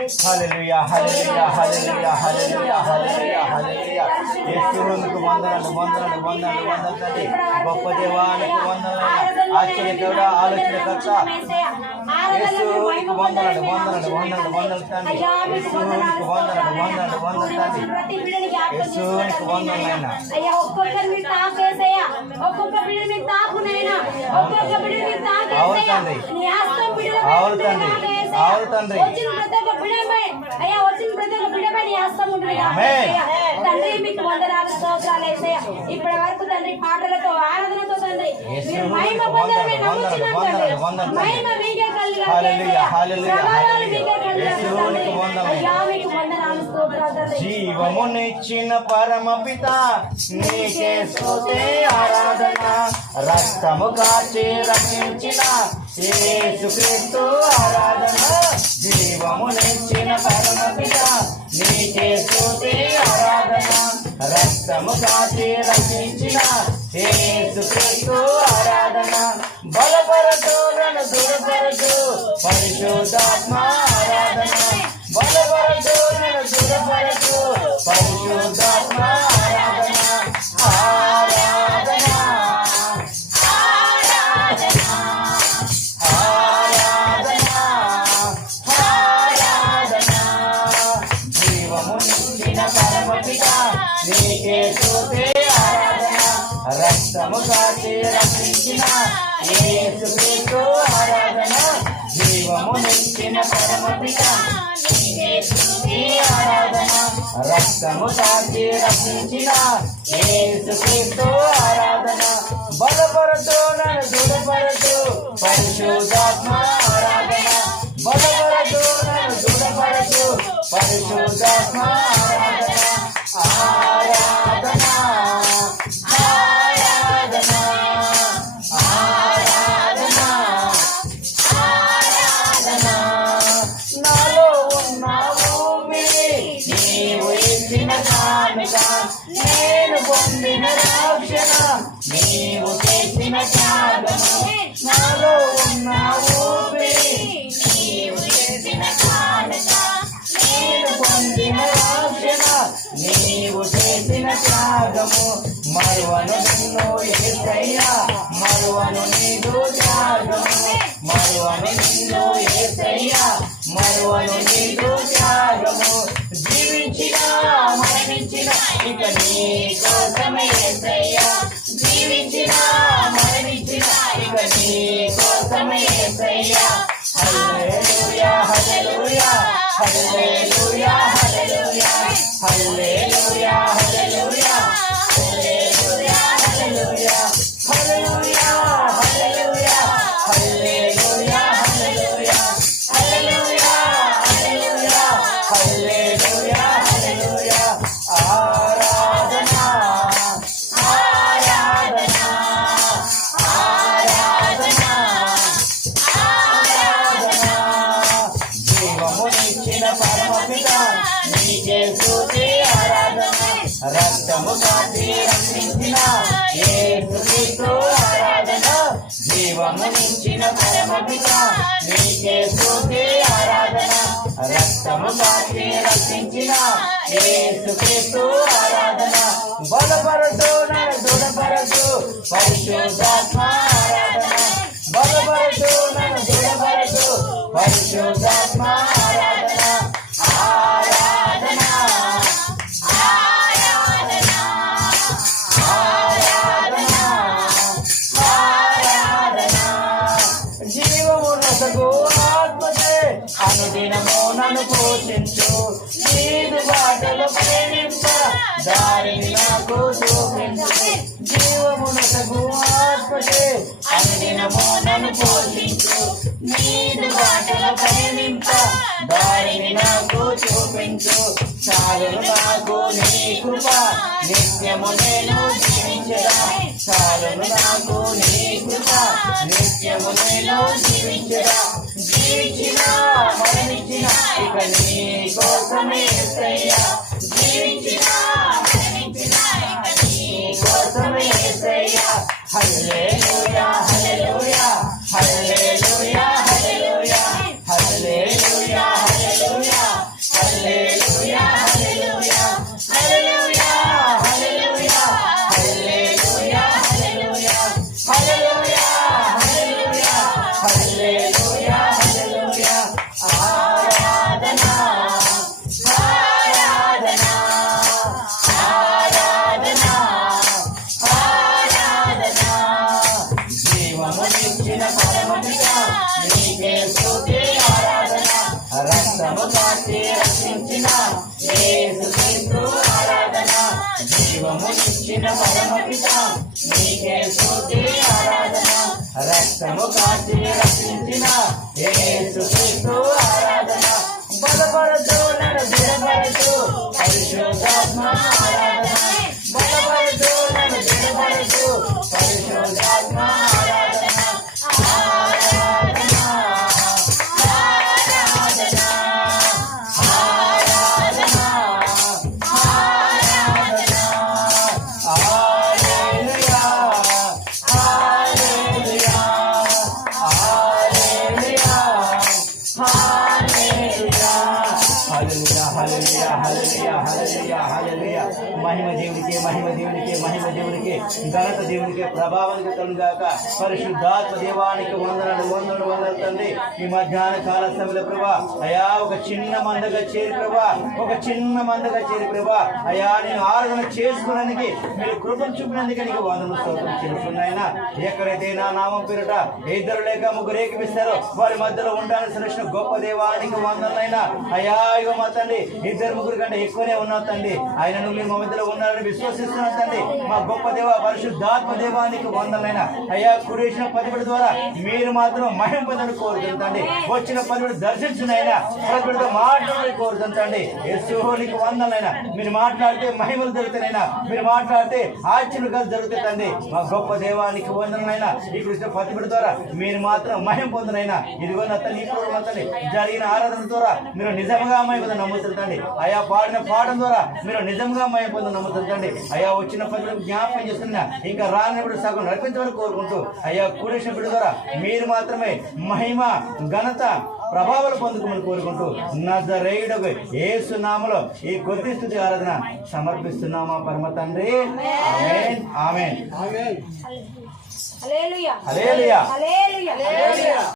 హల్లెలూయా హల్లెలూయా హల్లెలూయా హల్లెలూయా హల్లెలూయా హల్లెలూయా. యేసునికి వందనాలు వందనాలు వందనాలు వందనాలు తండ్రి. గొప్ప దేవానికి వందనాలు, ఆశ్చర్యకరుడా, ఆలోచనకర్త యేసునికి వందనాలు వందనాలు వందనాలు వందనాలు తండ్రి. యేసునికి వందనాలు వందనాలు వందనాలు తండ్రి. యేసునికి వందనాలైనా అయ్యా ఒక్కొక్కరు మీరు తాకేసయ్యా, ఒక్కొక్క బిడ్డ మీరు తాకునైనా, ఒక్కొక్క బిడ్డ మీరు తాకేసయ్యా, నీ హస్తం బిడ్డలపై వచ్చిన ప్రతి ఒక్క బిడ్డపై అయ్యా, వచ్చిన ప్రతి ఒక్క బిడ్డపై నీ హస్తం ఉంటుంది తండ్రి. మీకు వందనాలు స్తోత్రాలు యేసయ్యా. ఇప్పటి వరకు తండ్రి పాటలతో ఆరాధనతో తండ్రి మీరు మహిమ పొందడమే నమ్ముచున్నాం తండ్రి. మహిమ మీకే కలుగుగాక యేసయ్యా, ప్రభావాలు మీకే కలుగుగాక తండ్రి. అయ్యా మీకు వందనాలు స్తోత్రాలు తండ్రి. జీవమునిచ్చిన పరమపిత నీకే స్తుతి ఆరాధన. రక్తము కాచి రక్షించిన యేసుక్రీస్తు ఆరాధన. జీవమునిచ్చిన పరమపిత నీకే స్తుతి ఆరాధన. రక్తము కాచి రక్షించిన యేసుక్రీస్తు ఆరాధన. బలపరచు నన్ను దృఢపరచు పరిశుద్ధాత్మ ఆరాధన. బలపరచు నన్ను దృఢపరచు పరిశుద్ధాత్మ ఆరాధన. ఆరాధన ఆరాధన ఆరాధన ఆరాధన. జీవమునిచ్చిన పరమపిత నీకే స్తుతి ఆరాధన. రక్తము కాచి రక్షించిన యేసుక్రీస్తు ఆరాధన. జీవమునిచ్చిన పరమపిత నీకే స్తుతి ఆరాధన. రక్తము కాచి రక్షించిన యేసుక్రీస్తు ఆరాధన. బలపరచు నన్ను దృఢపరచు పరిశుద్ధాత్మ ఆరాధన. బలపరచు నన్ను దృఢపరచు పరిశుద్ధాత్మ ఆరాధన. ఆరాధన ఆరాధన ఆరాధన ఆరాధన. నాలో ఉన్న ఊపిరి నీవు ఇచ్చిన కానుక, నేను పొందిన రక్షణ నీవు చేసిన త్యాగము. నాలో ఉన్న ఊపిరి నీవు చేసిన కానుక, నేను పొందిన రక్షణ నీవు చేసిన త్యాగము. మరువను నిన్ను యేసయ్యా, మరువను నీదు త్యాగము. మరువను నిన్ను యేసయ్యా, మరువను నీదు త్యాగము. జీవించిన మరణించిన ఇక నీ కోసమే యేసయ్యా. జీవించిన మరణించిన ఇక నీ కోసమే యేసయ్యా. హల్లెలూయా హల్లెలూయా హల్లెలూయా హల్లెలూయా హల్లెలూయా హల్లెలూయా హల్లెలూయా హల్లెలూయా హల్లెలూయా హల్లెలూయా హల్లెలూయా హల్లెలూయా హల్లెలూయా హల్లెలూయా హల్లెలూయా హల్లెలూయా. ఆరాధన ఆరాధన ఆరాధన ఆరాధన. జీవమునిచ్చిన పరమపిత నీకే స్తుతి ఆరాధన. రక్తము కాచి రక్షించిన యేసుక్రీస్తు ఆరాధన. జీవమునిచ్చిన పరమపిత నీకే స్తుతి ఆరాధన. రక్తము కాచి రక్షించిన యేసుక్రీస్తు ఆరాధన. బలపరచు నన్ను దృఢపరచు పరిశుద్ధాత్మ ఆరాధన. బలపరచు నన్ను దృఢపరచు పరిశుద్ధాత్మ ఆరాధన. ఆరాధన ఆరాధన ఆరాధన ఆరాధన. జీవమునకు ఆత్మచే అనుదినము నన్ను పోషించు. నీదు బాటలు ప్రేమింప దారిని నాకు చూపించు. జీవమునకు ఆత్మచే అనుదినము నన్ను పోషించు. నీదు బాటలు ప్రేమింప దారిని నాకు చూపించు. చాలును నాకు నీ కృప నిత్యము నేను జీవించదా. చాలును నాకు నీ కృప నిత్యము నేను జీవించదా. జీవించిన మరణించిన ఇక నీ కోసమే యేసయ్యా. జీవించిన మరణించిన ఇక నీ కోసమే యేసయ్యా. హల్లెలూయా హల్లెలూయా హల్లెలూయా హల్లెలూయా హల్లెలూయా హల్లెలూయా రక్తము కాచి రక్షించిన యేసుక్రీస్తు ఆరాధన. జీవమునిచ్చిన పరమపిత నీకే స్తుతి ఆరాధన. రక్తము కాచి రక్షించిన యేసుక్రీస్తు ఆరాధన. బలపడుతూ నన్ను దినపడుతూ పరిశుద్ధాత్మ ఆరాధన. బలపడుతూ నన్ను దినపడుతూ పరిశుద్ధాత్మ ఆరాధన. ఆరాధన ఆరాధన ఆరాధన ఆరాధన. హల్లెలూయా హల్లెలూయా హల్లెలూయా హల్లెలూయా హల్లెలూయా హల్లెలూయా హల్లెలూయా హల్లెలూయా. మహిమ దేవుడికి మహిమ దేవుడికి మహిమ దేవుడికి ఘనత దేవుడికి ప్రభావానికి కలుగాక. పరిశుద్ధాత్మ దేవానికి వందనాలు వందనాలు వందనాలు తండ్రి. ఈ మధ్యాహ్న కాల సమయంలో ప్రభా అయా ఒక చిన్న మందగా చేరి ప్రభా, ఒక చిన్న మందగా చేరి ప్రభా అయా నేను ఆరాధన చేసుకున్నందుకు మీరు కృపను చూపినందుకే నీకు వందనము స్తోత్రం చేస్తున్నాయన. ఎక్కడైతే నా నామం పేరిట ఇద్దరు లేక ముగ్గురు ఏకమిస్తారో వారి మధ్యలో ఉండాలని సృష్టిన గొప్ప దేవానికి వందనైనా. అయా ఇగో మా తండ్రి ఇద్దరు ముగ్గురు కంటే ఎక్కువనే ఉన్నావు తండ్రి. ఆయనను మీరు మా మధ్యలో ఉన్నారని విశ్వసిస్తున్నాను తండ్రి. మా గొప్ప దేవ పరిశుద్ధాత్మ దేవానికి వందనైనా. అయ్యా కురేసిన పదిబడి ద్వారా మీరు మాత్రం మహిమ పొందని కోరుతుందండి. వచ్చిన పదిబడి దర్శించినైనా పదిబడితో మాట్లాడి కోరుతుందండి. యేసునికి వందనైనా. మీరు మాట్లాడితే మహిమలు జరుగుతాయినా, మీరు మాట్లాడితే ఆశ్చర్యాలు జరుగుతాయండి. మా గొప్ప దేవానికి వందనైనా. ఇప్పుడు ఇచ్చిన పదిబడి ద్వారా మీరు మాత్రం మహిమ పొందనైనా. ఇదిగో నా తల్లి ఇప్పుడు మా తల్లి జరిగిన ఆరాధన ద్వారా మీరు నిజంగా మహిమ పొందని నమ్ముతుందండి. అయా పాడిన పాఠం ద్వారా మీరు నిజంగా మహిమ పొందని నమ్ముతుందండి. అయా వచ్చిన పదిబడి జ్ఞాపకం చేస్తున్నా ఇంకా రానిప్పుడు సగం నడిపించమని కోరుకుంటూ అయ్యా కూడేసిన బిడ్డ ద్వారా మీరు మాత్రమే మహిమ ఘనత ప్రభావాలు పొందుకోమని కోరుకుంటూ నజరేయుడగు యేసు నామములో ఈ కొద్ది స్తుతి ఆరాధన సమర్పిస్తున్నామా పరమ తండ్రి. ఆమేన్ ఆమేన్. హల్లెలూయా హల్లెలూయా హల్లెలూయా.